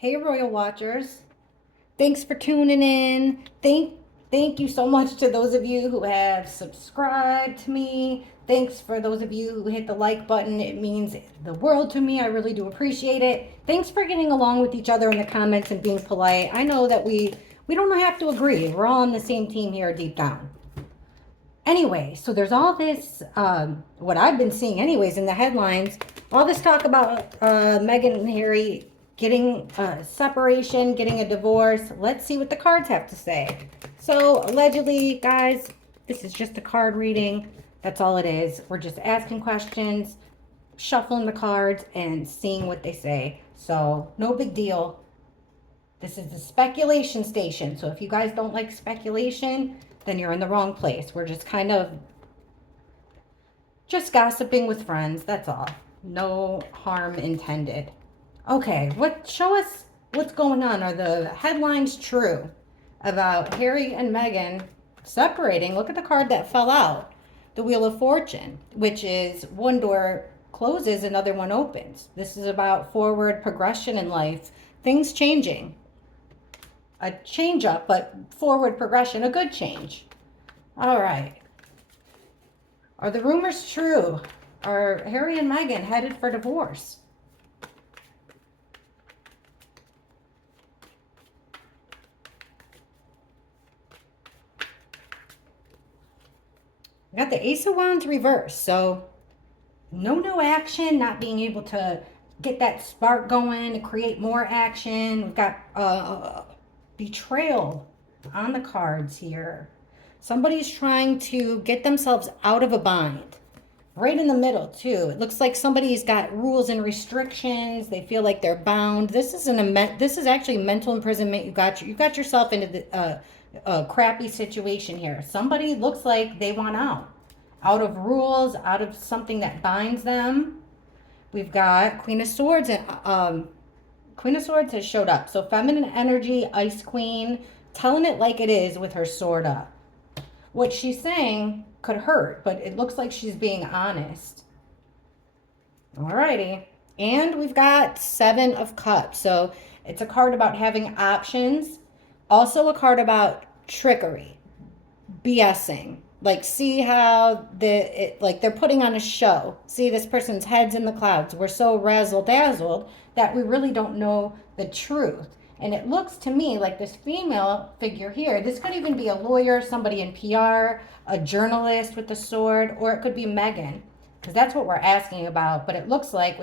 Hey, Royal Watchers. Thanks for tuning in. Thank you so much to those of you who have subscribed to me. Thanks for those of you who hit the like button. It means the world to me. I really do appreciate it. Thanks for getting along with each other in the comments and being polite. I know that we don't have to agree. We're all on the same team here deep down. Anyway, so there's all this, what I've been seeing anyways in the headlines, all this talk about Meghan and Harry getting a separation, getting a divorce. Let's see what the cards have to say. So allegedly, guys, this is just a card reading. That's all it is. We're just asking questions, shuffling the cards, and seeing what they say. So no big deal. This is the speculation station. So if you guys don't like speculation, then you're in the wrong place. We're just kind of just gossiping with friends. That's all. No harm intended. Okay, show us what's going on. Are the headlines true about Harry and Meghan separating? Look at the card that fell out. The Wheel of Fortune, which is one door closes, another one opens. This is about forward progression in life, things changing. A change up, but forward progression, a good change. All right. Are the rumors true? Are Harry and Meghan headed for divorce? We got the Ace of Wands reversed. So no action, not being able to get that spark going, to create more action. We've got betrayal on the cards here. Somebody's trying to get themselves out of a bind. Right in the middle, too. It looks like somebody's got rules and restrictions. They feel like they're bound. This is actually mental imprisonment. You got yourself into a crappy situation here. Somebody looks like they want out of rules, out of something that binds them. We've got Queen of Swords, and Queen of Swords has showed up. So feminine energy, Ice Queen, telling it like it is with her sword up. What she's saying could hurt, but it looks like she's being honest. Alrighty. And we've got Seven of Cups. So it's a card about having options. Also a card about trickery, BSing. Like, see how they're putting on a show. See, this person's head's in the clouds. We're so razzle dazzled that we really don't know the truth. And it looks to me like this female figure here, this could even be a lawyer, somebody in PR, a journalist with the sword, or it could be Meghan, because that's what we're asking about. But it looks like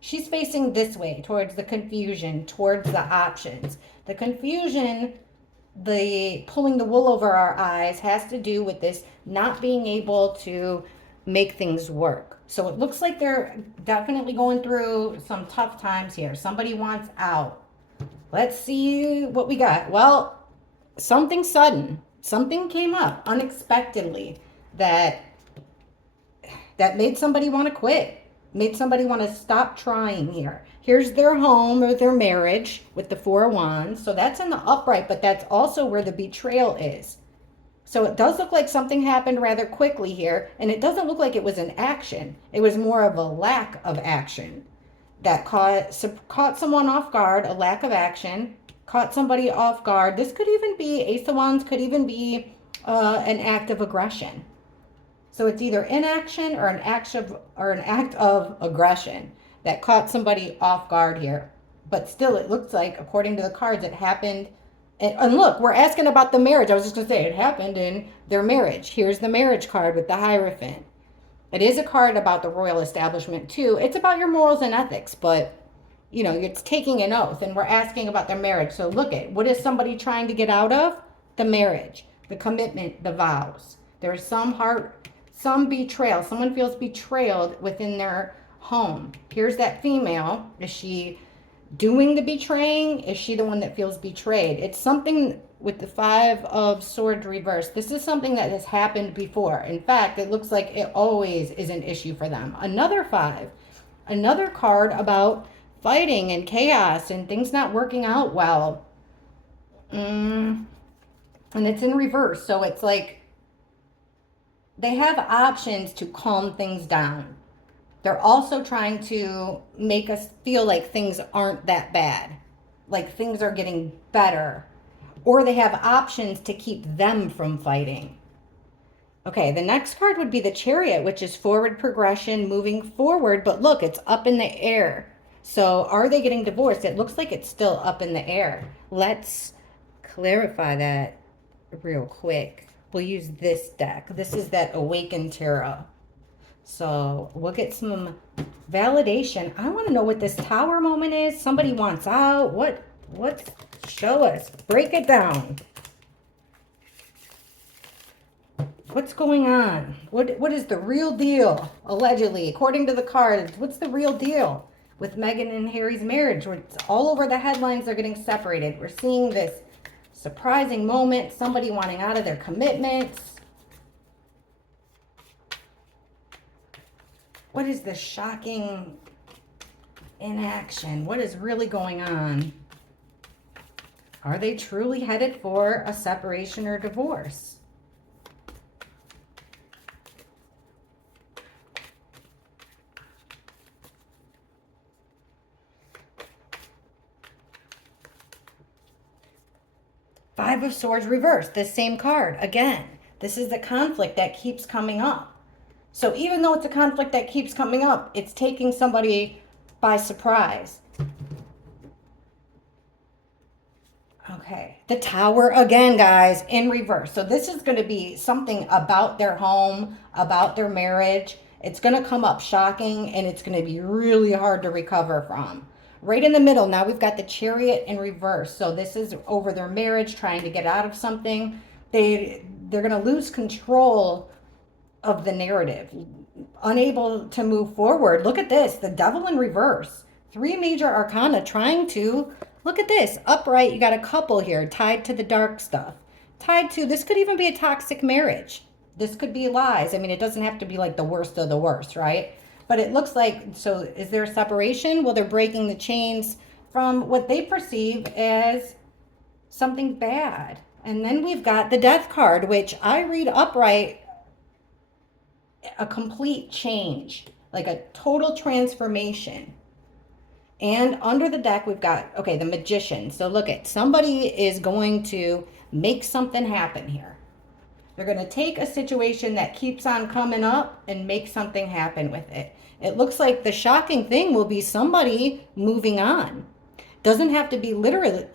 she's facing this way, towards the confusion, towards the options. The confusion, the pulling the wool over our eyes, has to do with this not being able to make things work. So it looks like they're definitely going through some tough times here. Somebody wants out. Let's see what we got. Well, something sudden, something came up unexpectedly that made somebody want to quit, made somebody want to stop trying here. Here's their home or their marriage with the Four of Wands. So that's in the upright, but that's also where the betrayal is. So it does look like something happened rather quickly here, and it doesn't look like it was an action. It was more of a lack of action that caught someone off guard, a lack of action, caught somebody off guard. This could even be, Ace of Wands could even be an act of aggression. So it's either inaction or an act of aggression that caught somebody off guard here. But still, it looks like, according to the cards, it happened. And look, we're asking about the marriage. I was just going to say it happened in their marriage. Here's the marriage card with the Hierophant. It is a card about the royal establishment, too. It's about your morals and ethics, but, it's taking an oath, and we're asking about their marriage. So look at, what is somebody trying to get out of? The marriage, the commitment, the vows. There's some betrayal. Someone feels betrayed within their home. Here's that female. Is she doing the betraying? Is she the one that feels betrayed? It's something with the Five of Swords reversed. This is something that has happened before. In fact, it looks like it always is an issue for them. Another five. Another card about fighting and chaos and things not working out well. And it's in reverse. So it's like they have options to calm things down. They're also trying to make us feel like things aren't that bad. like things are getting better, or they have options to keep them from fighting. Okay, the next card would be the Chariot, which is forward progression, moving forward, but look, it's up in the air. So are they getting divorced? It looks like it's still up in the air. Let's clarify that real quick. We'll use this deck. This is that Awakened Tarot. So we'll get some validation. I want to know what this Tower moment is. Somebody wants out. What? Show us. Break it down. What's going on? What is the real deal? Allegedly, according to the cards, what's the real deal with Meghan and Harry's marriage? It's all over the headlines. They're getting separated. We're seeing this surprising moment. Somebody wanting out of their commitments. What is this shocking inaction? What is really going on? Are they truly headed for a separation or divorce? Five of Swords reversed, this same card. Again, this is the conflict that keeps coming up. So even though it's a conflict that keeps coming up, it's taking somebody by surprise. Okay, the Tower again, guys, in reverse. So this is going to be something about their home, about their marriage. It's going to come up shocking, and it's going to be really hard to recover from. Right in the middle, now we've got the Chariot in reverse. So this is over their marriage, trying to get out of something. They're going to lose control of the narrative, unable to move forward. Look at this, the Devil in reverse. Three major arcana trying to, look at this, upright. You got a couple here tied to the dark stuff. Tied to, this could even be a toxic marriage. This could be lies. I mean, it doesn't have to be like the worst of the worst, right? But it looks like, so is there a separation? Well, they're breaking the chains from what they perceive as something bad. And then we've got the Death card, which I read upright, a complete change, like a total transformation. And under the deck, we've got, okay, the Magician. So look at, somebody is going to make something happen here. They're going to take a situation that keeps on coming up and make something happen with it. It looks like the shocking thing will be somebody moving on. Doesn't have to be literally,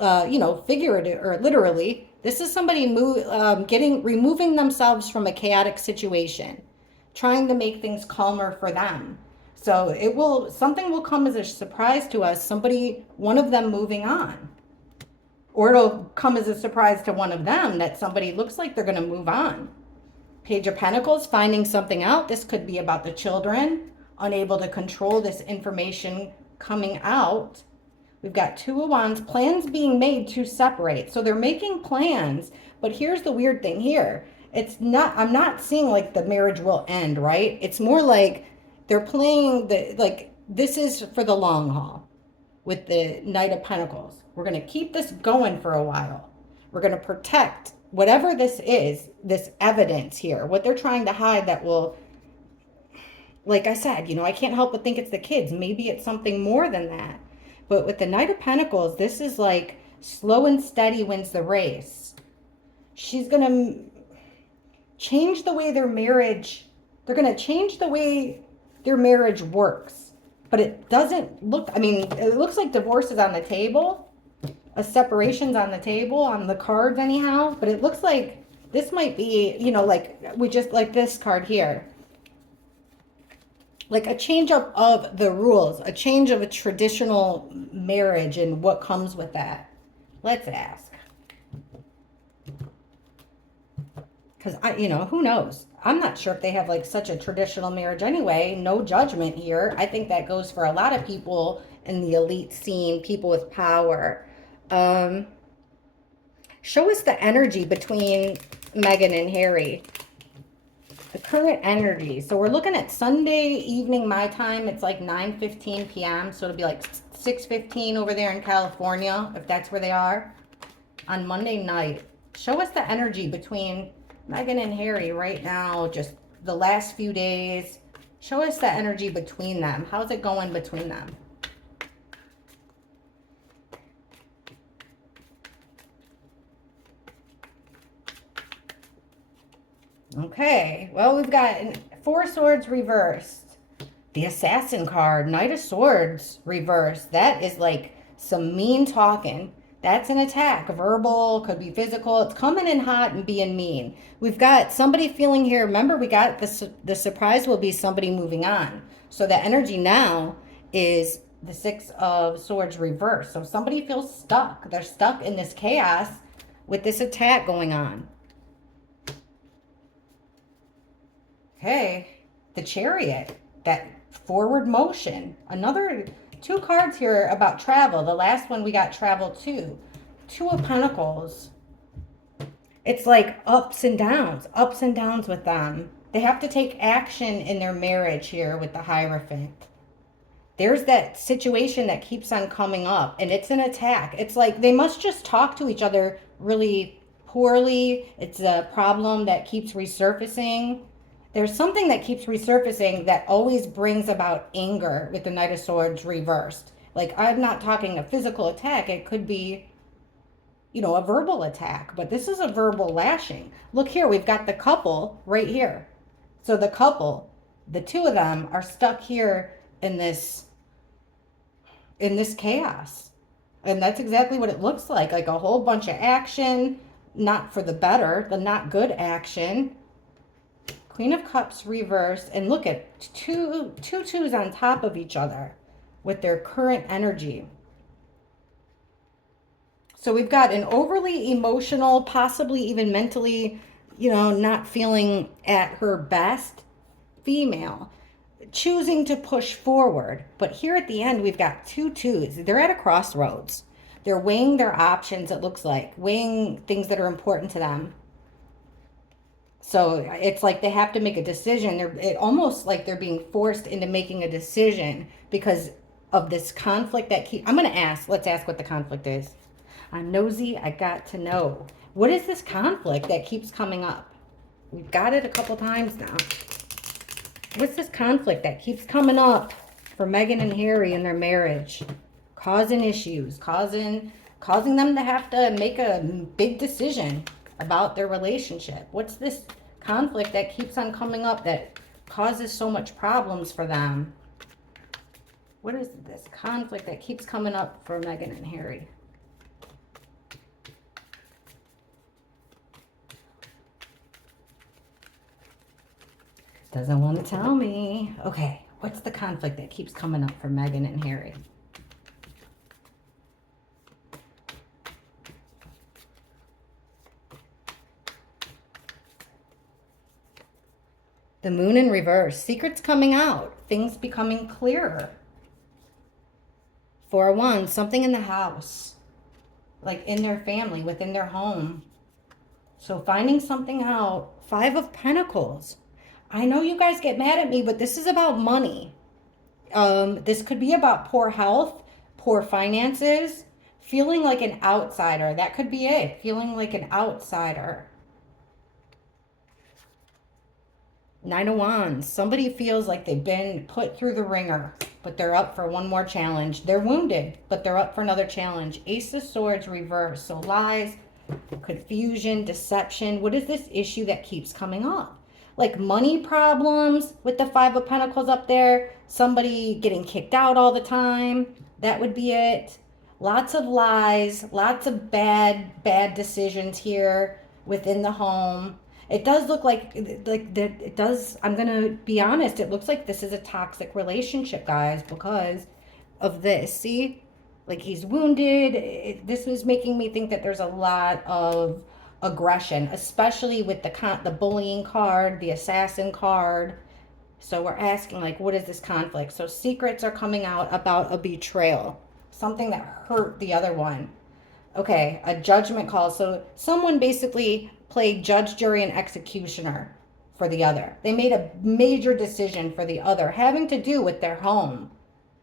figurative or literally. This is somebody removing themselves from a chaotic situation, trying to make things calmer for them. So something will come as a surprise to us. One of them moving on. Or it'll come as a surprise to one of them that somebody looks like they're going to move on. Page of Pentacles, finding something out. This could be about the children, unable to control this information coming out. We've got Two of Wands, plans being made to separate. So they're making plans, but here's the weird thing here. I'm not seeing like the marriage will end, right? It's more like they're playing this is for the long haul with the Knight of Pentacles. We're going to keep this going for a while. We're going to protect whatever this is, this evidence here, what they're trying to hide that will, like I said, I can't help but think it's the kids. Maybe it's something more than that. But with the Knight of Pentacles, this is like slow and steady wins the race. She's going to change the way they're going to change the way their marriage works. But it doesn't look, it looks like divorce is on the table. A separation's on the table, on the cards anyhow. But it looks like this might be, like this card here. Like a change up of the rules, a change of a traditional marriage and what comes with that. Let's ask. Because, who knows? I'm not sure if they have like such a traditional marriage anyway. No judgment here. I think that goes for a lot of people in the elite scene, people with power. Show us the energy between Meghan and Harry. The current energy. So we're looking at Sunday evening, my time. It's like 9:15 p.m. So it'll be like 6:15 over there in California, if that's where they are. On Monday night. Show us the energy between Meghan and Harry right now, just the last few days. Show us the energy between them. How's it going between them? Okay, well, we've got Four Swords reversed. The Assassin card, Knight of Swords reversed. That is like some mean talking. That's an attack. Verbal, could be physical. It's coming in hot and being mean. We've got somebody feeling here. Remember, we got the surprise will be somebody moving on. So the energy now is the Six of Swords reversed. So somebody feels stuck. They're stuck in this chaos with this attack going on. Okay, the Chariot, that forward motion. Another two cards here about travel. The last one we got travel too. Two of Pentacles. It's like ups and downs with them. They have to take action in their marriage here with the Hierophant. There's that situation that keeps on coming up, and it's an attack. It's like they must just talk to each other really poorly. It's a problem that keeps resurfacing. There's something that keeps resurfacing that always brings about anger with the Knight of Swords reversed. Like, I'm not talking a physical attack. It could be, a verbal attack, but this is a verbal lashing. Look here, we've got the couple right here. So the couple, the two of them are stuck here in this chaos. And that's exactly what it looks like a whole bunch of action, not for the better, the not good action. Queen of Cups reversed, and look at two twos on top of each other with their current energy. So we've got an overly emotional, possibly even mentally, not feeling at her best female, choosing to push forward. But here at the end, we've got two twos. They're at a crossroads. They're weighing their options, it looks like, weighing things that are important to them. So it's like they have to make a decision. It almost like they're being forced into making a decision because of this conflict that I'm going to ask. Let's ask what the conflict is. I'm nosy. I got to know. What is this conflict that keeps coming up? We've got it a couple times now. What's this conflict that keeps coming up for Meghan and Harry in their marriage? Causing issues, causing them to have to make a big decision about their relationship. What's this conflict that keeps on coming up that causes so much problems for them? What is this conflict that keeps coming up for Meghan and Harry? Doesn't want to tell me. Okay, what's the conflict that keeps coming up for Meghan and Harry? The Moon in reverse. Secrets coming out. Things becoming clearer. 4-1. Something in the house. Like in their family, within their home. So finding something out. 5 of Pentacles. I know you guys get mad at me, but this is about money. This could be about poor health, poor finances, feeling like an outsider. That could be it. Feeling like an outsider. 9 of Wands. Somebody feels like they've been put through the ringer, but they're up for one more challenge. They're wounded, but they're up for another challenge. Ace of Swords reversed. So lies, confusion, deception. What is this issue that keeps coming up? Like money problems with the 5 of Pentacles up there. Somebody getting kicked out all the time. That would be it. Lots of lies, lots of bad decisions here within the home. It does look like it does. I'm going to be honest. It looks like this is a toxic relationship, guys, because of this. See, like he's wounded. This is making me think that there's a lot of aggression, especially with the bullying card, the assassin card. So we're asking, like, what is this conflict? So secrets are coming out about a betrayal, something that hurt the other one. Okay, a judgment call. So someone basically played judge, jury, and executioner for the other. They made a major decision for the other, having to do with their home.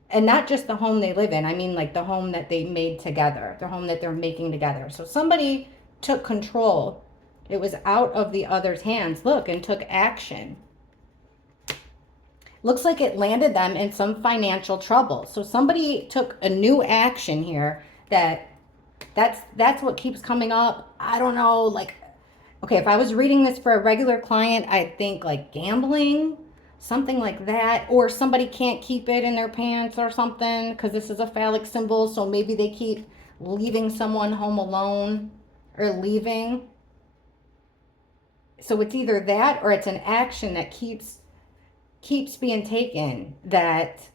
And not just the home they live in. I mean, like the home that they made together, the home that they're making together. So somebody took control. It was out of the other's hands. Look, and took action. Looks like it landed them in some financial trouble. So somebody took a new action here that's what keeps coming up. I don't know, like Okay, if I was reading this for a regular client, I'd think like gambling, something like that, or somebody can't keep it in their pants or something because this is a phallic symbol, so maybe they keep leaving someone home alone or leaving. So it's either that or it's an action that keeps being taken that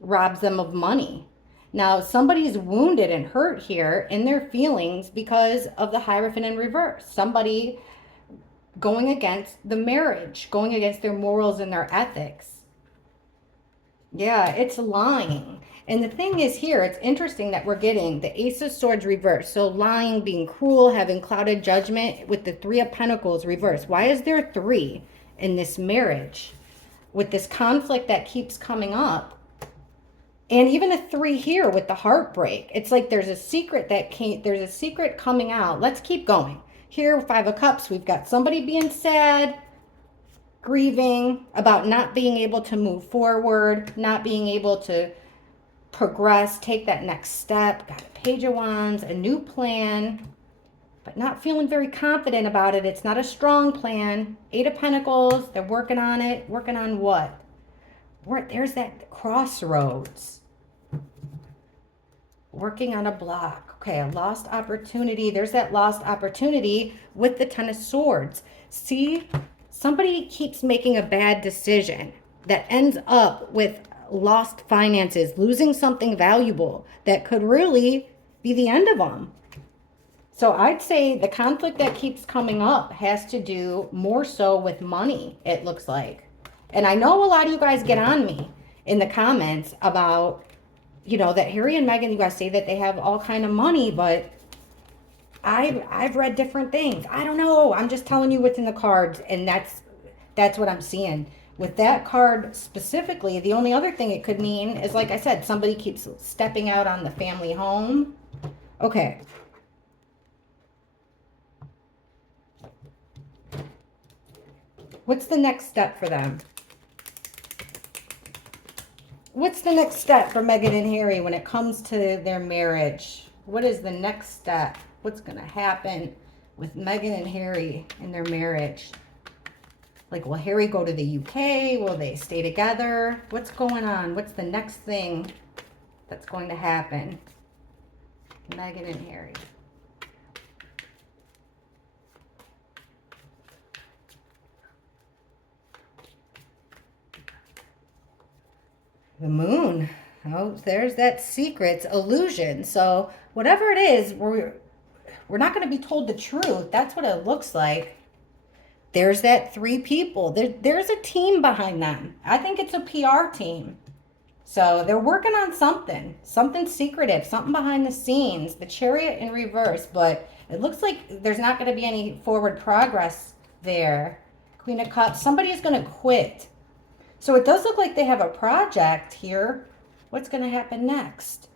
robs them of money. Now, somebody's wounded and hurt here in their feelings because of the Hierophant in reverse. Somebody going against the marriage, going against their morals and their ethics. Yeah, it's lying. And the thing is here, it's interesting that we're getting the Ace of Swords reversed. So lying, being cruel, having clouded judgment with the Three of Pentacles reversed. Why is there three in this marriage with this conflict that keeps coming up? And even a three here with the heartbreak. It's like there's a secret there's a secret coming out. Let's keep going. Here, Five of Cups, we've got somebody being sad, grieving about not being able to move forward, not being able to progress, take that next step. Got a Page of Wands, a new plan, but not feeling very confident about it. It's not a strong plan. Eight of Pentacles, they're working on it. Working on what? There's that crossroads. Working on a block. Okay, a lost opportunity. There's that lost opportunity with the Ten of Swords. See, somebody keeps making a bad decision that ends up with lost finances, losing something valuable that could really be the end of them. So I'd say the conflict that keeps coming up has to do more so with money, it looks like. And I know a lot of you guys get on me in the comments about, that Harry and Meghan, you guys say that they have all kind of money, but I've read different things. I don't know. I'm just telling you what's in the cards, and that's what I'm seeing. With that card specifically, the only other thing it could mean is, like I said, somebody keeps stepping out on the family home. Okay. What's the next step for them? What's the next step for Meghan and Harry when it comes to their marriage? What is the next step? What's going to happen with Meghan and Harry in their marriage? Like, will Harry go to the UK? Will they stay together? What's going on? What's the next thing that's going to happen? Meghan and Harry. The Moon. Oh, there's that secrets, illusion. So whatever it is, we're not going to be told the truth. That's what it looks like. There's that three people. There's a team behind them. I think it's a PR team. So they're working on something secretive, something behind the scenes. The Chariot in reverse, but it looks like there's not going to be any forward progress there. Queen of Cups. Somebody is going to quit. So it does look like they have a project here. What's going to happen next?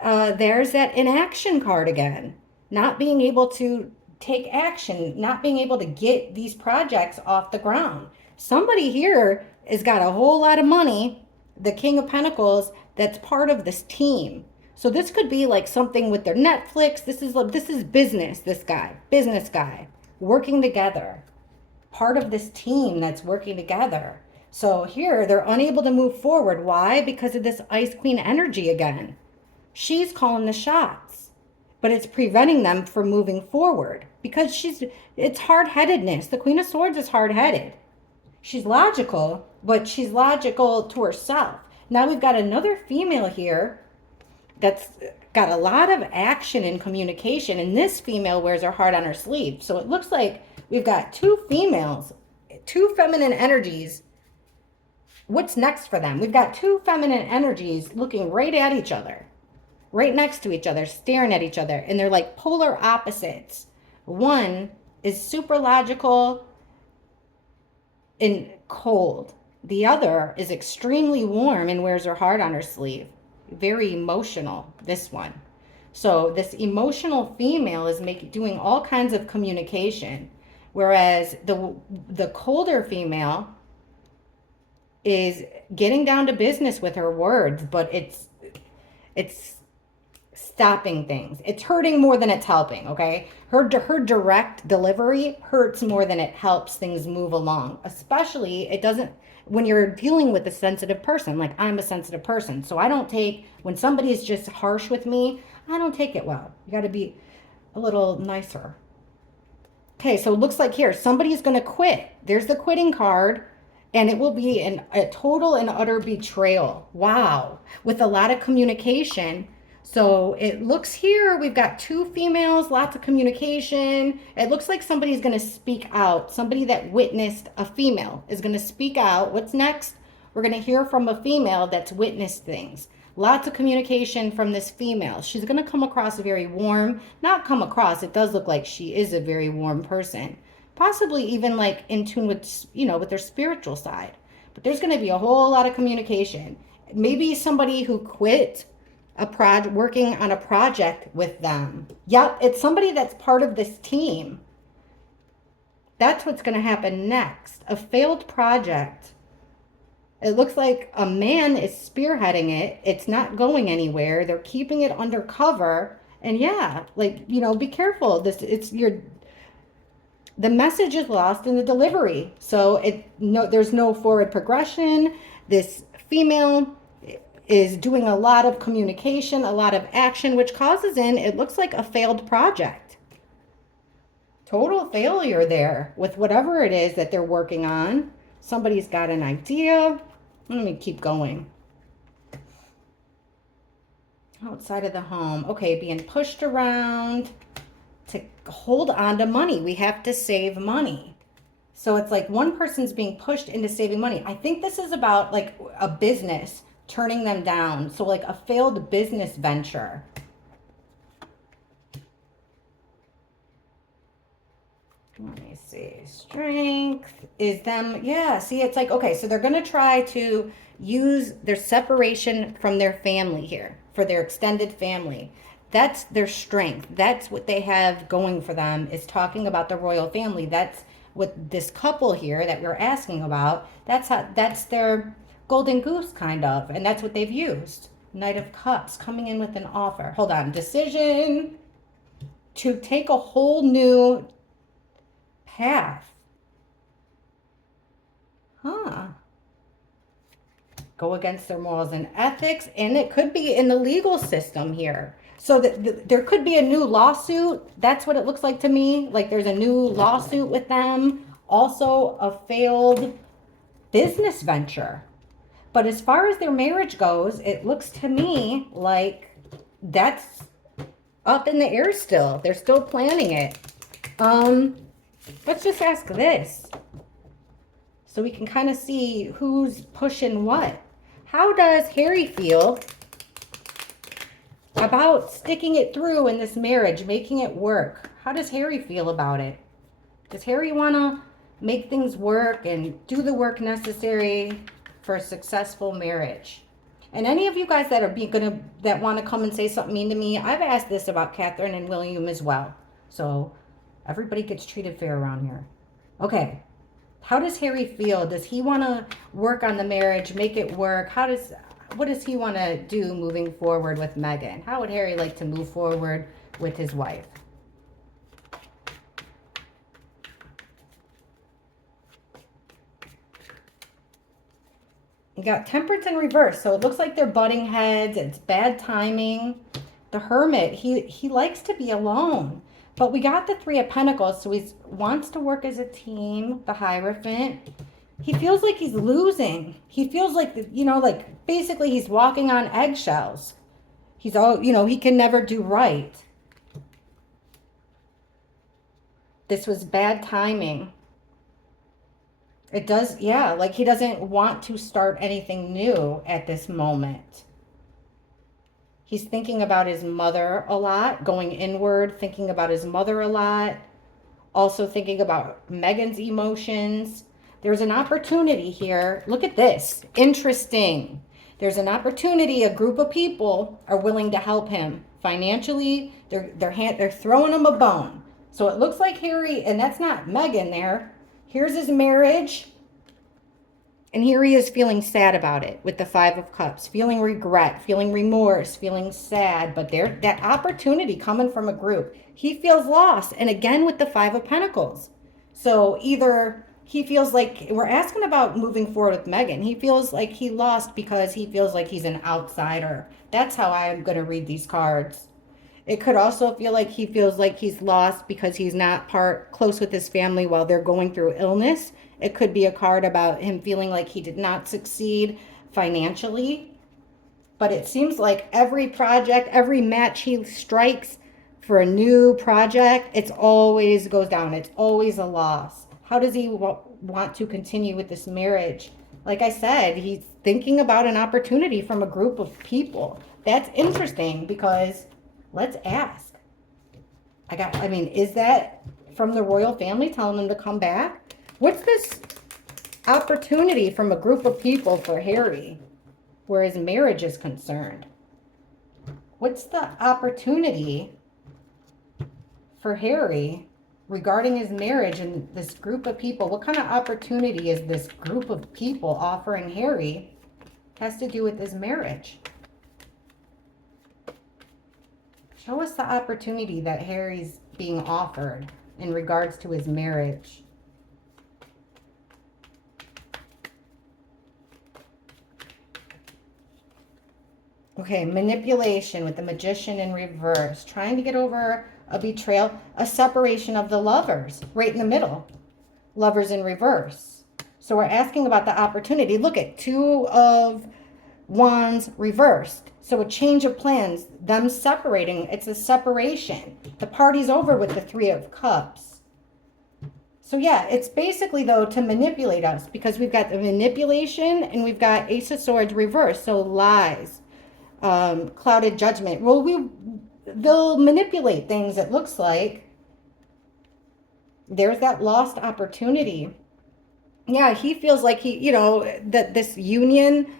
There's that inaction card again. Not being able to take action, not being able to get these projects off the ground. Somebody here has got a whole lot of money, the King of Pentacles, that's part of this team. So this could be like something with their Netflix. This is business, business guy, working together. Part of this team that's working together. So here, they're unable to move forward. Why? Because of this Ice Queen energy again. She's calling the shots, but it's preventing them from moving forward because it's hard-headedness. The Queen of Swords is hard-headed. She's logical, but she's logical to herself. Now we've got another female here that's got a lot of action and communication, and this female wears her heart on her sleeve. So it looks like we've got two females, two feminine energies. What's next for them? We've got two feminine energies looking right at each other, right next to each other, staring at each other, and they're like polar opposites. One is super logical and cold. The other is extremely warm and wears her heart on her sleeve. Very emotional, this one. So this emotional female is doing all kinds of communication, whereas the colder female is getting down to business with her words, but it's stopping things. It's hurting more than it's helping, okay? Her direct delivery hurts more than it helps things move along. Especially it doesn't when you're dealing with a sensitive person. Like I'm a sensitive person. So I don't take when somebody's just harsh with me, I don't take it well. You got to be a little nicer. Okay, so it looks like here somebody's going to quit. There's the quitting card. And it will be a total and utter betrayal. Wow. With a lot of communication. So it looks here, we've got two females, lots of communication. It looks like somebody's going to speak out. Somebody that witnessed a female is going to speak out. What's next? We're going to hear from a female that's witnessed things. Lots of communication from this female. She's going to come across very warm. Not come across, it does look like she is a very warm person. Possibly even like in tune with, with their spiritual side. But there's going to be a whole lot of communication. Maybe somebody who quit working on a project with them. Yep, it's somebody that's part of this team. That's what's going to happen next. A failed project. It looks like a man is spearheading it. It's not going anywhere. They're keeping it undercover. And yeah, be careful. The message is lost in the delivery. So there's no forward progression. This female is doing a lot of communication, a lot of action, which causes it looks like a failed project. Total failure there with whatever it is that they're working on. Somebody's got an idea. Let me keep going. Outside of the home. Okay, being pushed around. To hold on to money. We have to save money. So it's like one person's being pushed into saving money. I think this is about like a business turning them down. So like a failed business venture. Let me see. Strength is them. Yeah, see, it's like, okay, so they're going to try to use their separation from their family here, for their extended family. That's their strength. That's what they have going for them, is talking about the royal family. That's what this couple here that we're asking about, that's their golden goose kind of, and that's what they've used. Knight of Cups coming in with an offer. Hold on. Decision to take a whole new path. Go against their morals and ethics, and it could be in the legal system here. So there could be a new lawsuit. That's what it looks like to me. Like there's a new lawsuit with them. Also a failed business venture. But as far as their marriage goes, it looks to me like that's up in the air still. They're still planning it. Let's just ask this, so we can kind of see who's pushing what. How does Harry feel about sticking it through in this marriage, making it work? How does Harry feel about it? Does Harry want to make things work and do the work necessary for a successful marriage? And any of you guys that are that want to come and say something mean to me, I've asked this about Catherine and William as well. So everybody gets treated fair around here. Okay. How does Harry feel? Does he want to work on the marriage, make it work? What does he want to do moving forward with Meghan? How would Harry like to move forward with his wife? You got Temperance in reverse. So it looks like they're butting heads. It's bad timing. The Hermit, he likes to be alone. But we got the Three of Pentacles, so he wants to work as a team. The Hierophant. He feels like he's losing. He feels like, like basically he's walking on eggshells. He's he can never do right. This was bad timing. It does, yeah, like he doesn't want to start anything new at this moment. He's thinking about his mother a lot, going inward, thinking about his mother a lot. Also thinking about Meghan's emotions. There's an opportunity here. Look at this. Interesting. There's an opportunity. A group of people are willing to help him financially. They're throwing him a bone. So it looks like Harry, and that's not Meghan there. Here's his marriage. And here he is feeling sad about it with the Five of Cups, feeling regret, feeling remorse, feeling sad. But there, that opportunity coming from a group, he feels lost. And again with the Five of Pentacles. So either he feels like, we're asking about moving forward with Meghan. He feels like he lost because he feels like he's an outsider. That's how I'm going to read these cards. It could also feel like he feels like he's lost because he's not close with his family while they're going through illness. It could be a card about him feeling like he did not succeed financially. But it seems like every project, every match he strikes for a new project, it's always goes down. It's always a loss. How does he want to continue with this marriage? Like I said, he's thinking about an opportunity from a group of people. That's interesting because let's ask. Is that from the royal family telling him to come back? What's this opportunity from a group of people for Harry where his marriage is concerned? What's the opportunity for Harry regarding his marriage and this group of people? What kind of opportunity is this group of people offering Harry? Has to do with his marriage. Show us the opportunity that Harry's being offered in regards to his marriage. Okay, manipulation with the Magician in reverse. Trying to get over a betrayal, a separation of the lovers, right in the middle. Lovers in reverse. So we're asking about the opportunity. Look at Two of Wands reversed. So a change of plans, them separating. It's a separation. The party's over with the Three of Cups. So yeah, it's basically though to manipulate us because we've got the manipulation and we've got Ace of Swords reversed. So lies, clouded judgment. Well, they'll manipulate things, it looks like. There's that lost opportunity. Yeah, he feels like that this union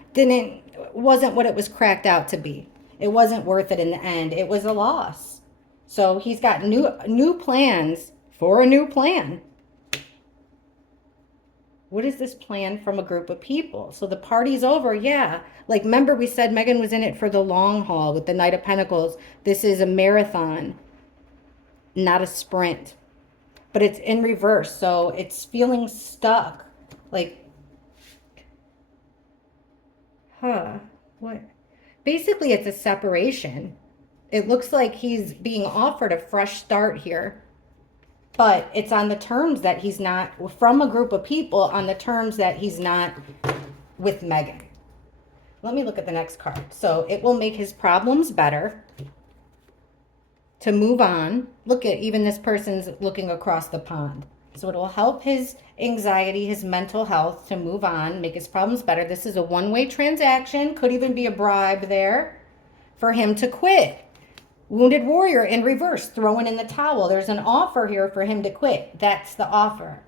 wasn't what it was cracked out to be. It wasn't worth it in the end. It was a loss. So he's got new plans for a new plan. What is this plan from a group of people? So the party's over, yeah. Like, remember we said Meghan was in it for the long haul with the Knight of Pentacles. This is a marathon, not a sprint. But it's in reverse, so it's feeling stuck. Like, what? Basically, it's a separation. It looks like he's being offered a fresh start here. But it's on the terms that he's not, from a group of people, on the terms that he's not with Meghan. Let me look at the next card. So it will make his problems better to move on. Look at, even this person's looking across the pond. So it will help his anxiety, his mental health to move on, make his problems better. This is a one-way transaction. Could even be a bribe there for him to quit. Wounded warrior in reverse, throwing in the towel. There's an offer here for him to quit. That's the offer.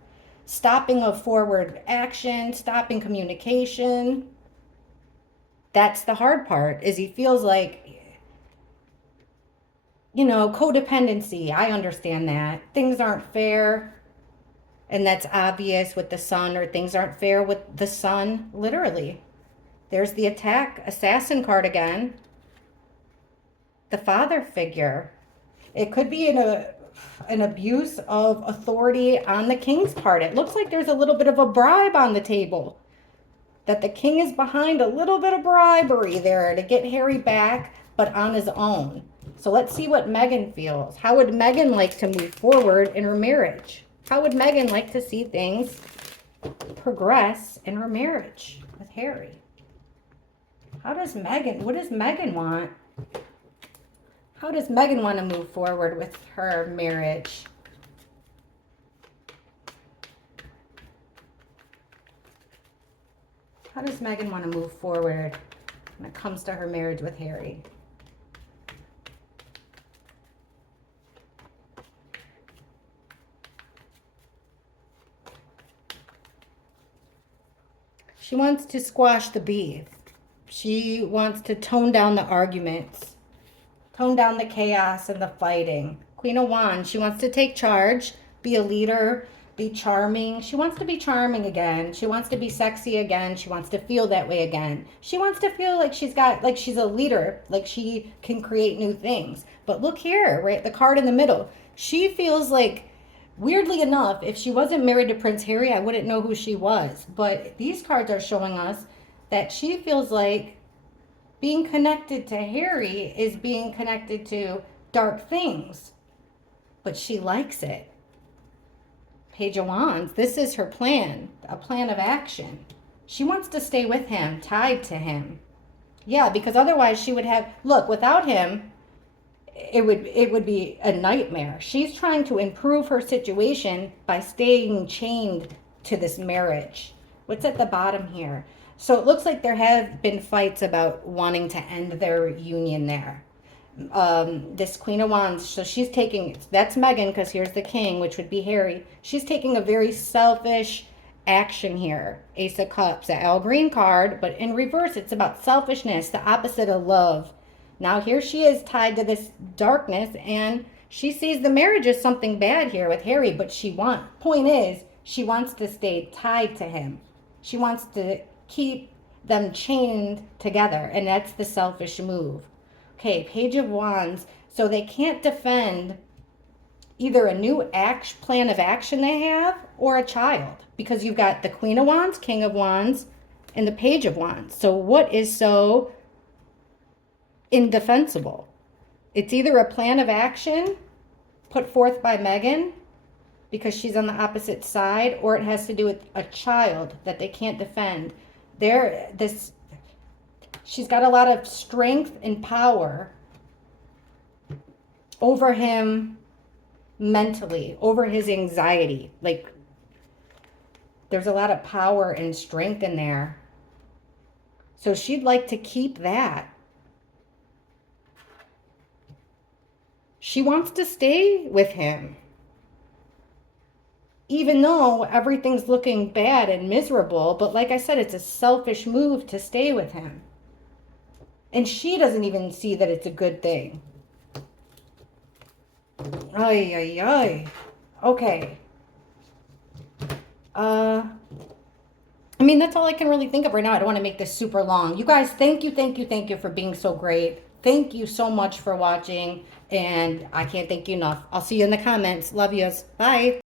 Stopping of forward action, stopping communication. That's the hard part, is he feels like, codependency. I understand that. Things aren't fair. And that's obvious with the sun, or things aren't fair with the sun, literally. There's the attack, assassin card again. The father figure. It could be an abuse of authority on the king's part. It looks like there's a little bit of a bribe on the table. That the king is behind a little bit of bribery there to get Harry back, but on his own. So let's see what Meghan feels. How would Meghan like to move forward in her marriage? How would Meghan like to see things progress in her marriage with Harry? What does Meghan want? How does Meghan want to move forward with her marriage? How does Meghan want to move forward when it comes to her marriage with Harry? She wants to squash the beef. She wants to tone down the arguments. Tone down the chaos and the fighting. Queen of Wands, she wants to take charge, be a leader, be charming. She wants to be charming again. She wants to be sexy again. She wants to feel that way again. She wants to feel like she's a leader, like she can create new things. But look here, right? The card in the middle. She feels like, weirdly enough, if she wasn't married to Prince Harry, I wouldn't know who she was. But these cards are showing us that she feels like being connected to Harry is being connected to dark things. But she likes it. Page of Wands, this is her plan, a plan of action. She wants to stay with him, tied to him. Yeah, because otherwise she would have, look, without him, it would be a nightmare. She's trying to improve her situation by staying chained to this marriage. What's at the bottom here? So it looks like there have been fights about wanting to end their union there. This Queen of Wands, so she's taking, that's Meghan, because here's the king, which would be Harry. She's taking a very selfish action here. Ace of Cups, the Al Green card, but in reverse, it's about selfishness, the opposite of love. Now here she is tied to this darkness, and she sees the marriage as something bad here with Harry, but point is, she wants to stay tied to him. She wants to keep them chained together, and that's the selfish move. Okay, Page of Wands. So they can't defend either a new plan of action they have or a child, because you've got the Queen of Wands, King of Wands, and the Page of Wands. So what is so indefensible? It's either a plan of action put forth by Meghan because she's on the opposite side, or it has to do with a child that they can't defend. She's got a lot of strength and power over him mentally, over his anxiety. Like, there's a lot of power and strength in there. So she'd like to keep that. She wants to stay with him, even though everything's looking bad and miserable. But like I said, it's a selfish move to stay with him. And she doesn't even see that it's a good thing. Ay, ay, ay. Okay. I mean, that's all I can really think of right now. I don't want to make this super long. You guys, thank you for being so great. Thank you so much for watching. And I can't thank you enough. I'll see you in the comments. Love yous. Bye.